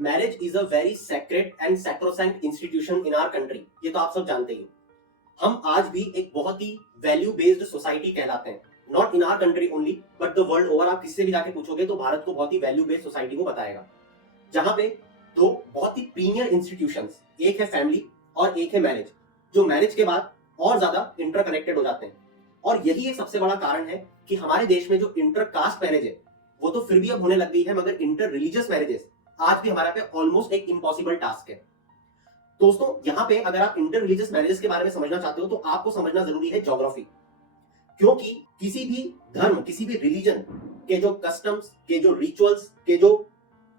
Marriage is a very sacred and sacrosanct institution in our country. ये तो आप सब जानते ही। हम आज भी एक बहुत ही वैल्यू बेस्ड सोसाइटी कहलाते हैं। Not in our country only but the world over. आप किसी से भी जाके पूछोगे तो भारत को बहुत ही वैल्यू बेस्ड सोसाइटी को बताएगा, जहां पे दो बहुत ही प्रीमियर इंस्टीट्यूशंस, एक है फैमिली और एक है मैरिज, जो मैरिज के बाद और ज्यादा इंटरकनेक्टेड हो जाते हैं। और यही एक सबसे बड़ा कारण है कि हमारे देश में जो इंटर कास्ट मैरिज है वो तो फिर भी अब होने लग गई है, मगर इंटर रिलीजियस मैरिजेस आज भी हमारे पे ऑलमोस्ट एक इम्पॉसिबल टास्क है। दोस्तों, यहाँ पे अगर आप इंटर रिलीजियस मैरिजेस के बारे में समझना चाहते हो तो आपको समझना जरूरी है ज्योग्राफी। क्योंकि किसी भी धर्म, किसी भी रिलीजन के जो कस्टम्स, के जो रिचुअल्स, के जो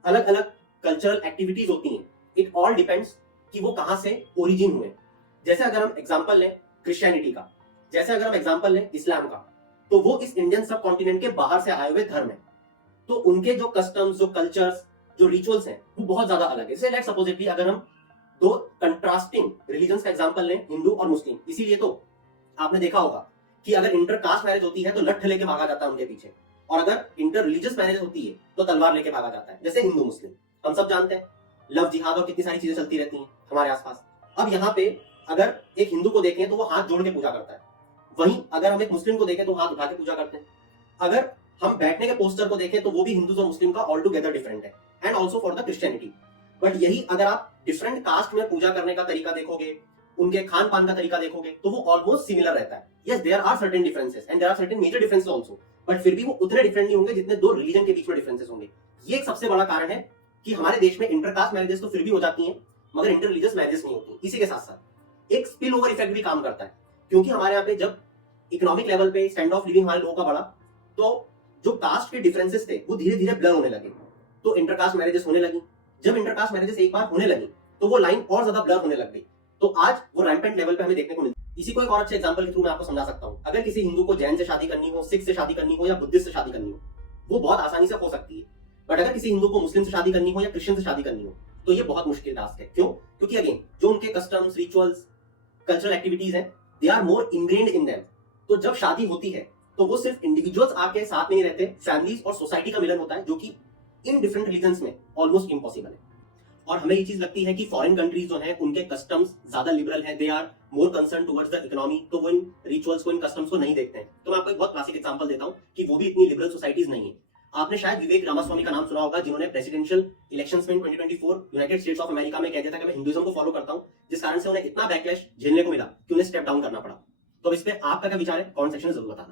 अलग अलग कल्चरल एक्टिविटीज होती हैं, इट ऑल डिपेंड्स कि वो कहां से ओरिजिन हुए। जैसे अगर हम एग्जांपल लें क्रिश्चियनिटी का, जैसे अगर हम एग्जांपल लें इस्लाम का, तो वो इस इंडियन सब कॉन्टिनेंट के बाहर से आए हुए धर्म है। तो उनके जो कस्टम्स, जो कल्चर्स, जो रिचुअल्स हैं वो बहुत ज्यादा अलग है। जैसे लेट्स सपोजिटली अगर हम दो कंट्रास्टिंग रिलीजन्स का एग्जांपल लें, हिंदू और मुस्लिम, इसीलिए तो आपने देखा होगा कि अगर इंटर कास्ट मैरिज होती है तो लठ लेके भागा जाता है उनके पीछे, और अगर इंटर रिलीजियस मैरिज होती है तो तलवार लेके भागा जाता है। जैसे हिंदू मुस्लिम हम सब जानते हैं, लव जिहाद और कितनी सारी चीजें चलती रहती हैं हमारे आसपास। अब यहाँ पे अगर एक हिंदू को देखें तो वो हाथ जोड़ के पूजा करता है, वहीं अगर हम एक मुस्लिम को देखें तो हाथ उठा के पूजा करते हैं। अगर हम बैठने के पोस्टर को देखें तो वो भी हिंदू और मुस्लिम का ऑल टुगेदर डिफरेंट है, and also for the Christianity. But यही अगर आप डिफरेंट कास्ट में पूजा करने का तरीका देखोगे, उनके खान पान का तरीका देखोगे, तो वो ऑलमोस्ट सिमिलर रहता है। Yes, there are certain differences and there are certain major differences also, but फिर भी वो उतने डिफरेंट नहीं होंगे जितने दो रिलीजन के बीच में डिफरेंसेस होंगे। ये एक सबसे बड़ा कारण है कि हमारे देश में इंटरकास्ट मैरिजेस तो फिर भी हो जाती हैं, मगर इंटर रिलीजियस मैरिजेस नहीं होती। इसी के साथ साथ एक स्पिल ओवर इफेक्ट भी काम करता है, क्योंकि हमारे यहाँ पे जब इकोनॉमिक लेवल पे स्टैंड ऑफ लिविंग हमारे लोगों का बढ़ा, तो जो कास्ट के डिफरेंसेस थे वो धीरे धीरे ब्लर होने लगे, तो इंटरकास्ट मैरिजेस होने लगी। जब इंटरकास्ट मैरिजेस एक बार होने लगी तो वो लाइन और ज्यादा ब्लर होने लग गई, तो आज वो रैंपेंट लेवल पे हमें देखने को मिलती है। इसी को एक और अच्छे एग्जांपल के थ्रू मैं आपको समझा सकता हूं। अगर किसी हिंदू को जैन से शादी करनी हो, सिख से शादी करनी हो या बुद्धिस्ट से शादी करनी हो, वो बहुत आसानी से हो सकती है। बट अगर किसी हिंदू को मुस्लिम से शादी करनी हो या क्रिश्चियन से शादी करनी हो तो ये बहुत मुश्किल टास्क है। क्यों? क्योंकि अगेन जो उनके कस्टम्स, रिचुअल्स, कल्चरल एक्टिविटीज हैं, they are more ingrained in them. तो जब शादी होती है तो वो सिर्फ इंडिविजुअल्स आके साथ नहीं रहते, फैमिलीज और सोसाइटी का मिलन होता है, जो कि इन डिफरेंट रिलीजन्स में ऑलमोस्ट इम्पॉसिबल है। और हमें ये चीज लगती है कि फॉरेन कंट्रीज जो है उनके कस्टम्स ज्यादा लिबरल है, they are more concern towards the economy, तो वो इन रिचुअल्स को, इन कस्टम्स को नहीं देखते हैं। तो मैं आपको एक बहुत क्लासिक एग्जांपल देता हूं कि वो भी इतनी लिबरल सोसाइटीज नहीं है। आपने शायद विवेक रामास्वामी का नाम सुना होगा, जिन्होंने प्रेसिडेंशियल इलेक्शंस में 2024 यूनाइटेड स्टेट्स ऑफ अमेरिका में कह दिया था कि मैं हिंदुइज्म को फॉलो करता हूं, जिस कारण से उन्हें इतना बैकलैश झेलने को मिला कि उन्हें स्टेप डाउन करना पड़ा। तो इस पे आपका क्या विचार है? कमेंट सेक्शन में जरूर बताना।